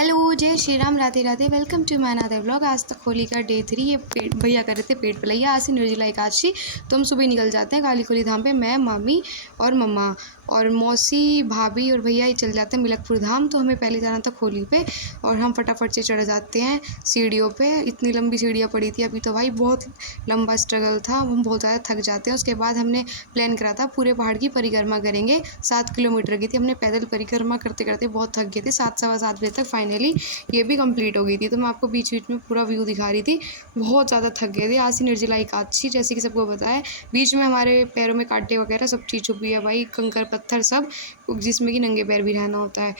Hello, जय Shri Ram, Radhe Radhe. Welcome to my another vlog. आज तक होली का डे 3। ये भैया कर रहे थे पेट पलैया। आज से निर्जला एकादशी, तो हम सुबह निकल जाते हैं काली खोली धाम पे। मैं, मम्मी और मम्मा और मौसी, भाभी और भैया ही चल जाते हैं मिलकपुर धाम। तो हमें पहले जाना था खोली पे और हम फटाफट से चढ़ जाते हैं सीढ़ियों पे। इतनी लंबी सीढ़ियाँ पड़ी थी अभी, तो भाई बहुत लंबा स्ट्रगल था। हम बहुत ज़्यादा थक जाते हैं। उसके बाद हमने प्लान करा था पूरे पहाड़ की परिक्रमा करेंगे। 7 किलोमीटर की थी। हमने पैदल परिक्रमा करते करते बहुत थक गए थे। 7 सवा 7 बजे तक फाइनली ये भी कंप्लीट हो गई थी। तो मैं आपको बीच बीच में पूरा व्यू दिखा रही थी। बहुत ज़्यादा थक गए थे। आज से निर्जला एकादशी, जैसे कि सबको पता है। बीच में हमारे पैरों में कांटे वगैरह सब चीज़ छुपी है भाई, कंकर पत्थर सब, जिसमें कि नंगे पैर भी रहना होता है।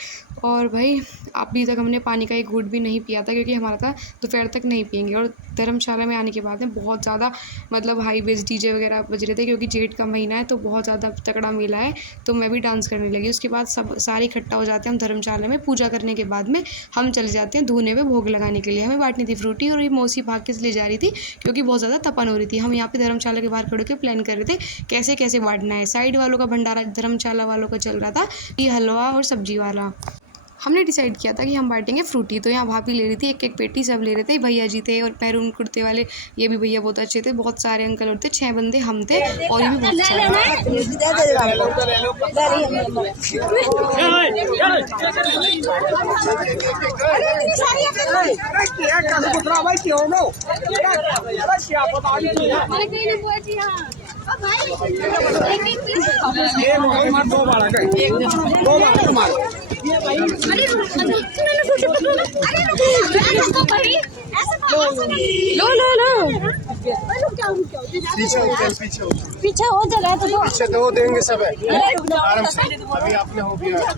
और भाई अभी तक हमने पानी का एक घूंट भी नहीं पिया था, क्योंकि हमारा था दोपहर तक नहीं पियेंगे। और धर्मशाला में आने के बाद में बहुत ज़्यादा मतलब हाई बेस डीजे वगैरह बज रहे थे, क्योंकि जेठ का महीना है तो बहुत ज़्यादा तगड़ा मेला है। तो मैं भी डांस करने लगी। उसके बाद सब सारे इकट्ठा हो जाते हैं हम धर्मशाला में। पूजा करने के बाद में हम चले जाते हैं धूने पे भोग लगाने के लिए। हमें बांटनी थी फ्रूटी, और ये मौसी भाग के ले जा रही थी, क्योंकि बहुत ज़्यादा तपन हो रही थी। हम यहाँ पे धर्मशाला के बाहर खड़े के प्लान कर रहे थे कैसे कैसे बांटना है। साइड वालों का भंडारा धर्मशाला वालों का चल रहा था, ये हलवा और सब्जी वाला। हमने डिसाइड किया था कि हम बांटेंगे फ्रूटी। तो यहाँ भाभी ले रही थी एक एक पेटी, सब ले रहे थे। भैया जी थे और मैरून कुर्ते वाले, ये भी भैया बहुत अच्छे थे। बहुत सारे अंकल और थे, 6 बंदे हम थे, और ये भी बहुत सारे। पीछे हो जगह तो पीछे दो देंगे सब है। आराम से अभी आपने हो गया।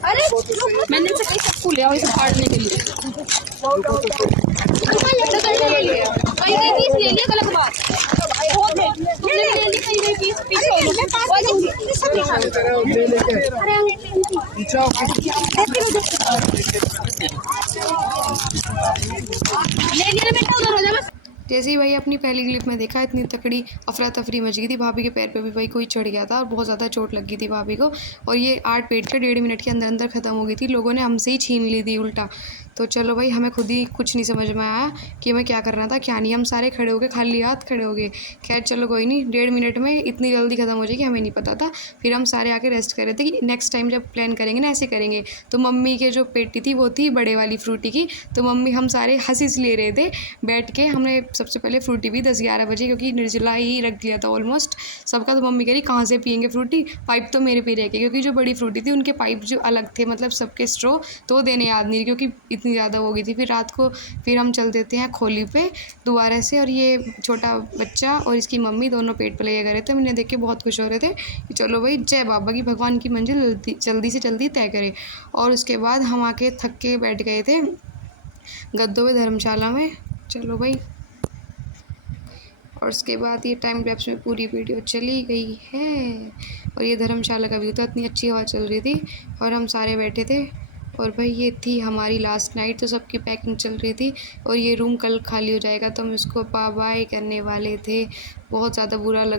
अरे मैंने से कहीं सबको ले आओ इसे फाड़ने के लिए। कहीं पीस ले लिया, गलत बात। तुमने ले ली कहीं पीस ले लिया बेटा, उधर हो जा। जैसे ही भाई अपनी पहली क्लिप में देखा, इतनी तकड़ी अफरा तफरी मच गई थी। भाभी के पैर पे भी भाई कोई चढ़ गया था और बहुत ज़्यादा चोट लग गई थी भाभी को। और ये 8 पेट के 1.5 मिनट के अंदर अंदर ख़त्म हो गई थी। लोगों ने हमसे ही छीन ली थी उल्टा। तो चलो भाई, हमें खुद ही कुछ नहीं समझ में आया कि हमें क्या करना था क्या नहीं। हम सारे खड़े हो गए, खाली हाथ खड़े हो गए। खैर चलो कोई नहीं, 1.5 मिनट में इतनी जल्दी ख़त्म हो जाएगी हमें नहीं पता था। फिर हम सारे आके रेस्ट कर रहे थे कि नेक्स्ट टाइम जब प्लान करेंगे ना ऐसे करेंगे। तो मम्मी के जो पेटी थी वो थी बड़े वाली फ्रूटी की। तो मम्मी, हम सारे हंसी से ले रहे थे बैठ के। हमने सबसे पहले फ्रूटी भी 10-11 बजे, क्योंकि निर्जला ही रख दिया था ऑलमोस्ट सबका। तो मम्मी कह रही कहाँ से पियेंगे फ्रूटी, पाइप तो मेरे पे रह गए, क्योंकि जो बड़ी फ्रूटी थी उनके पाइप जो अलग थे, मतलब सबके स्ट्रॉ, तो वो देने याद नहीं, क्योंकि इतनी ज़्यादा हो गई थी। फिर रात को फिर हम चल देते हैं खोली पे दोबारा से। और ये छोटा बच्चा और इसकी मम्मी दोनों पेट पलैया कर रहे थे। हमने देख के बहुत खुश हो रहे थे कि चलो भाई, जय बाबा की, भगवान की मंजिल जल्दी से जल्दी तय करे। और उसके बाद हम आके थक के बैठ गए थे गद्दों में धर्मशाला में। चलो भाई, और उसके बाद ये टाइम लैप्स में पूरी वीडियो चली गई है। और ये धर्मशाला का व्यू था, इतनी अच्छी हवा चल रही थी और हम सारे बैठे थे। और भाई ये थी हमारी लास्ट नाइट, तो सबकी पैकिंग चल रही थी। और ये रूम कल खाली हो जाएगा, तो हम इसको बाय बाय करने वाले थे। बहुत ज़्यादा बुरा लग